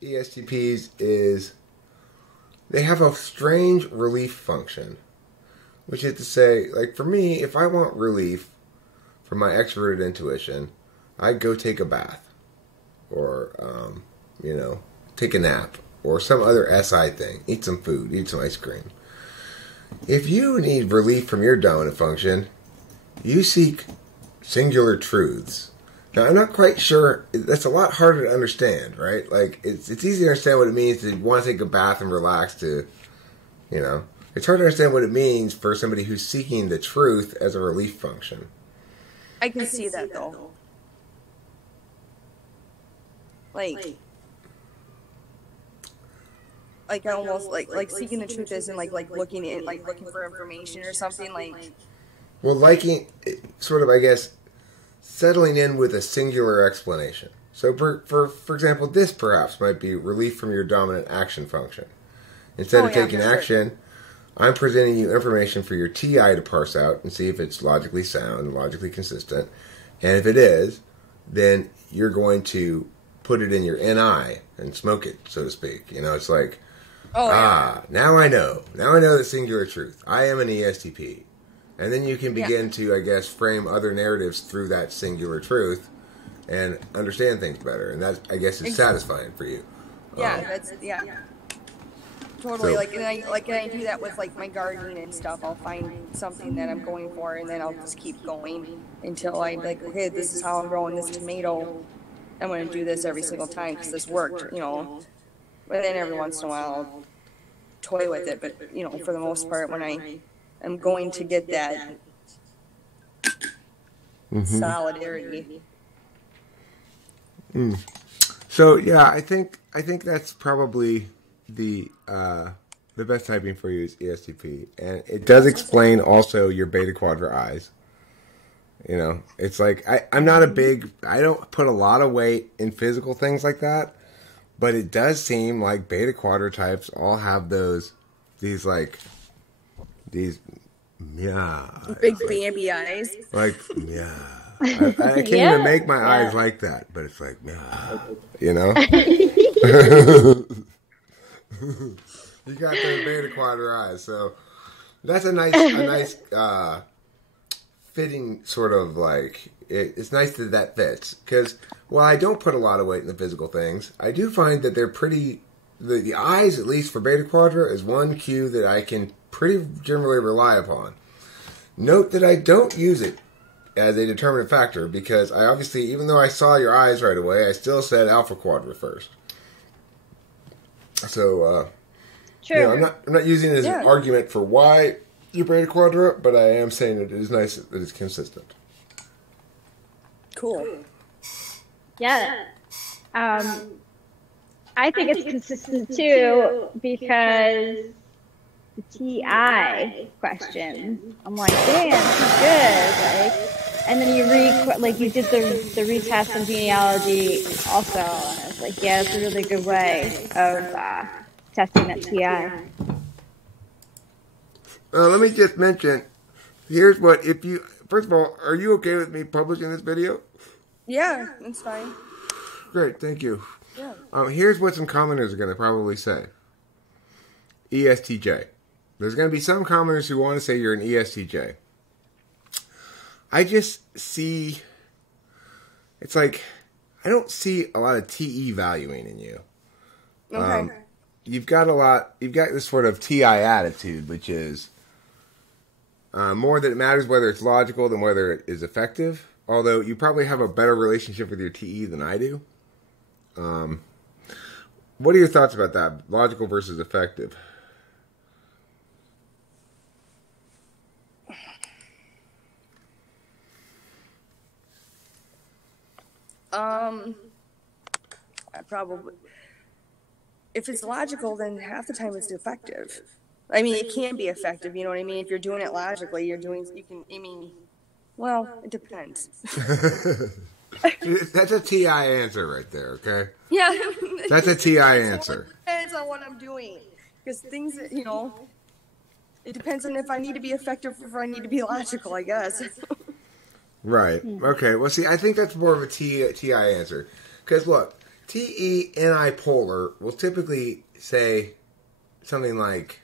ESTPs is they have a strange relief function, which is to say, like for me, if I want relief from my extroverted intuition, I'd go take a bath or, take a nap or some other SI thing, eat some food, eat some ice cream. If you need relief from your dominant function, you seek singular truths. Now, I'm not quite sure. That's a lot harder to understand, right? Like, it's easy to understand what it means to want to take a bath and relax to, It's hard to understand what it means for somebody who's seeking the truth as a relief function. I can see that, though. Like I almost, like seeking the truth isn't, like looking for information or something, like... Well, liking, sort of, I guess... settling in with a singular explanation. So, for example, this perhaps might be relief from your dominant action function. Instead of taking action, I'm presenting you information for your TI to parse out and see if it's logically sound and logically consistent. And if it is, then you're going to put it in your NI and smoke it, so to speak. You know, it's like, now I know. Now I know the singular truth. I am an ESTP. And then you can begin to, I guess, frame other narratives through that singular truth and understand things better. And that, I guess, is satisfying for you. Totally. So, and I do that with like my gardening and stuff. I'll find something that I'm going for, and then I'll just keep going until I'm like, okay, this is how I'm growing this tomato. I'm going to do this every single time because this worked, you know. But then every once in a while, I'll toy with it. But you know, for the most part, when I'm going to get that solidarity. So yeah, I think that's probably the best typing for you is ESTP, and it does explain also your beta quadra eyes. You know, it's like I don't put a lot of weight in physical things like that, but it does seem like beta quadra types all have these big baby eyes. Like I can't even make my eyes like that, but it's like you know. You got those beta quadra eyes, so that's a nice fitting sort of like it's nice that fits because while I don't put a lot of weight in the physical things, I do find that they're pretty. The eyes, at least for beta quadra, is one cue that I can pretty generally rely upon. Note that I don't use it as a determinant factor because I obviously, even though I saw your eyes right away, I still said alpha quadra first. So. True. You know, I'm not using it as an argument for why you beta quadra, but I am saying that it is nice that it's consistent. Cool. Yeah. I think it's consistent too because the TI questions, I'm like, damn, she's good. Like, and then you you did the retest on genealogy also. And I was like, yeah, it's a really good way of testing that TI. Let me just mention, here's what, first of all, are you okay with me publishing this video? Yeah, it's fine. Great, thank you. Yeah. Here's what some commenters are going to probably say. ESTJ. There's going to be some commenters who want to say you're an ESTJ. I just see, it's like, I don't see a lot of TE valuing in you. Okay. You've got this sort of TI attitude, which is more that it matters whether it's logical than whether it is effective. Although you probably have a better relationship with your TE than I do. What are your thoughts about that? Logical versus effective? I probably. If it's logical, then half the time it's effective. I mean, it can be effective, you know what I mean? If you're doing it logically, well, it depends. That's a TI answer right there, okay? Yeah. That's a TI answer. It depends on what I'm doing. Because things, you know, it depends on if I need to be effective or if I need to be logical, I guess. Right. Okay. Well, see, I think that's more of a TI answer. Because, look, TE, NI, polar will typically say something like,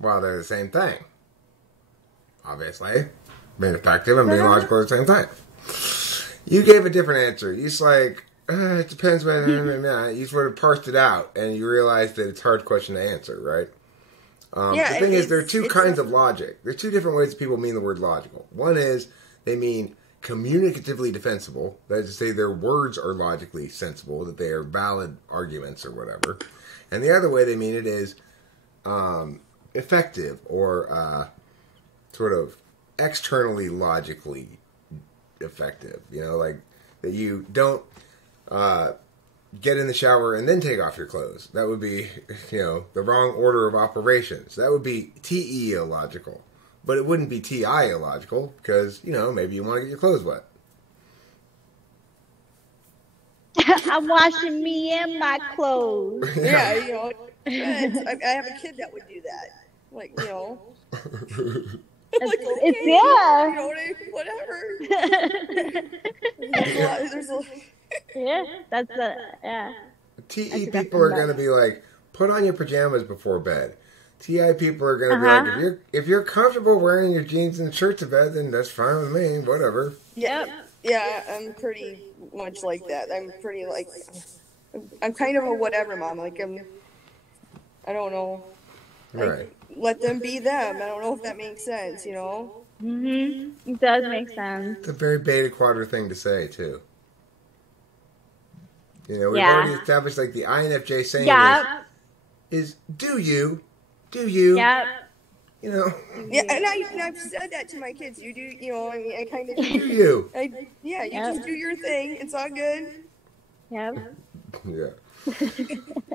well, they're the same thing. Obviously. Being effective and being logical at the same time. You gave a different answer. You just like, it depends whether you sort of parsed it out and you realized that it's a hard question to answer, right? The thing is, there are two kinds of logic. There are two different ways people mean the word logical. One is they mean communicatively defensible. That is to say, their words are logically sensible, that they are valid arguments or whatever. And the other way they mean it is effective or sort of externally logically effective. You know, like that you don't get in the shower and then take off your clothes. That would be, you know, the wrong order of operations. That would be TE illogical. But it wouldn't be TI illogical because, you know, maybe you want to get your clothes wet. I'm washing me and my clothes. Yeah, you know, I have a kid that would do that. Like, you know. I'm like, okay, It's yeah. you know, whatever. There's a Yeah, that's a yeah. TE people are going to be like, put on your pajamas before bed. TI people are going to be like, if you're comfortable wearing your jeans and shirt to bed, then that's fine with me. Whatever. Yep. Yeah, I'm pretty much like that. I'm pretty like, I'm kind of a whatever mom. Like I don't know. Like, Right. let them be them. I don't know if that makes sense, you know? It does make sense. It's a very beta quadra thing to say, too. You know, we've Yeah. already established, like, the INFJ saying Yep. is do you, Yep. you know, Yeah, and I've said that to my kids. You do, you know, I mean, I kind of do you. yeah, you Yep. just do your thing. It's all good. Yep. Yeah.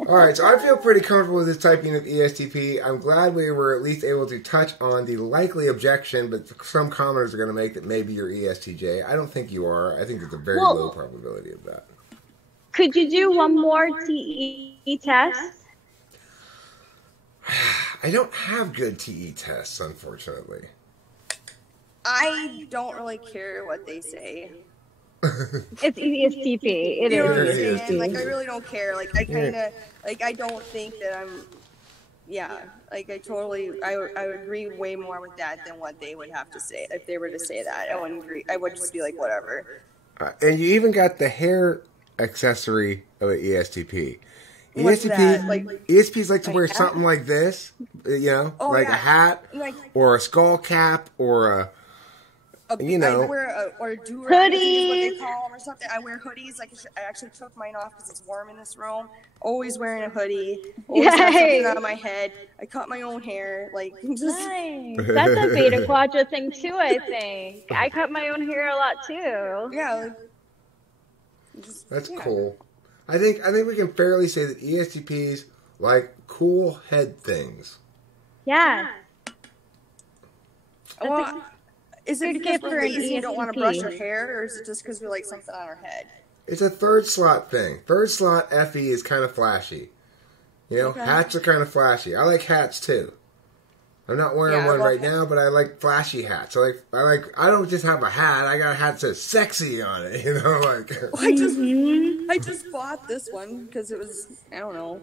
All right, so I feel pretty comfortable with this typing of ESTP. I'm glad we were at least able to touch on the likely objection, but some commenters are going to make that maybe you're ESTJ. I don't think you are. I think there's a very low probability of that. Could you do one more TE test? I don't have good TE tests, unfortunately. I don't really care what they say. It's ESTP. It You know what I'm It is. saying? Like, I really don't care. Like, I kind of, like, I don't think that I'm, yeah. Like, I would agree way more with that than what they would have to say. If they were to say that, I wouldn't agree. I would just be like, whatever. And you even got the hair accessory of an ESTP. What's that? Like, ESTPs like to wear hat? something like this, you know, like yeah. a hat Like, or a skull cap or a, you know. I wear a do-rag, Hoodies. I think is what they call them or something. I wear hoodies. Like, I actually took mine off because it's warm in this room. Always wearing a hoodie. Always have something on my head. I cut my own hair. Like, just Nice. That's a beta quadra thing too, I think. I cut my own hair a lot too. yeah. Like, That's cool. I think we can fairly say that ESTPs like cool head things. Yeah. Well, is it good because gift we're for an lazy and don't want to brush ESTP. our hair, or is it just because we like something on our head? It's a third slot thing. Third slot FE is kind of flashy. You know, hats are kind of flashy. I like hats too. I'm not wearing one right now, but I like flashy hats. I don't just have a hat. I got a hat that says sexy on it. You know, like. I just bought this one because it was, I don't know.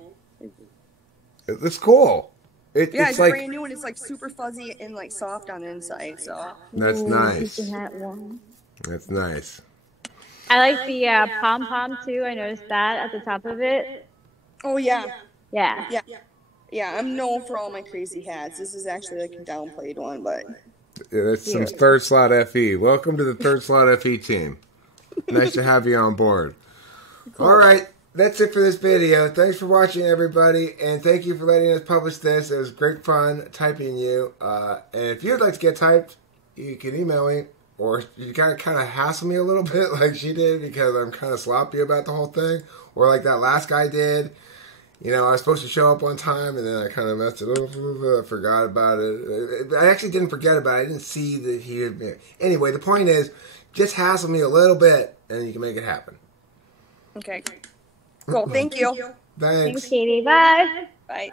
It's cool. Yeah, it's like like brand new and it's like super fuzzy and like soft on the inside. So that's nice. That one. That's nice. I like the pom pom too. I noticed that at the top of it. oh yeah, Yeah. yeah. I'm known for all my crazy hats. This is actually like a downplayed one, but Yeah, that's some third slot FE. Welcome to the third slot FE team. Nice to have you on board. All right. That's it for this video. Thanks for watching, everybody, and thank you for letting us publish this. It was great fun typing you. And if you'd like to get typed, you can email me, or you gotta kind of hassle me a little bit like she did because I'm kind of sloppy about the whole thing, or like that last guy did. You know, I was supposed to show up on time, and then I kind of messed it up. I forgot about it. I actually didn't forget about it. I didn't see that he had been. Anyway, the point is, just hassle me a little bit, and you can make it happen. okay. Cool. Thank you. Thanks. Thanks, Katie. Bye. Bye.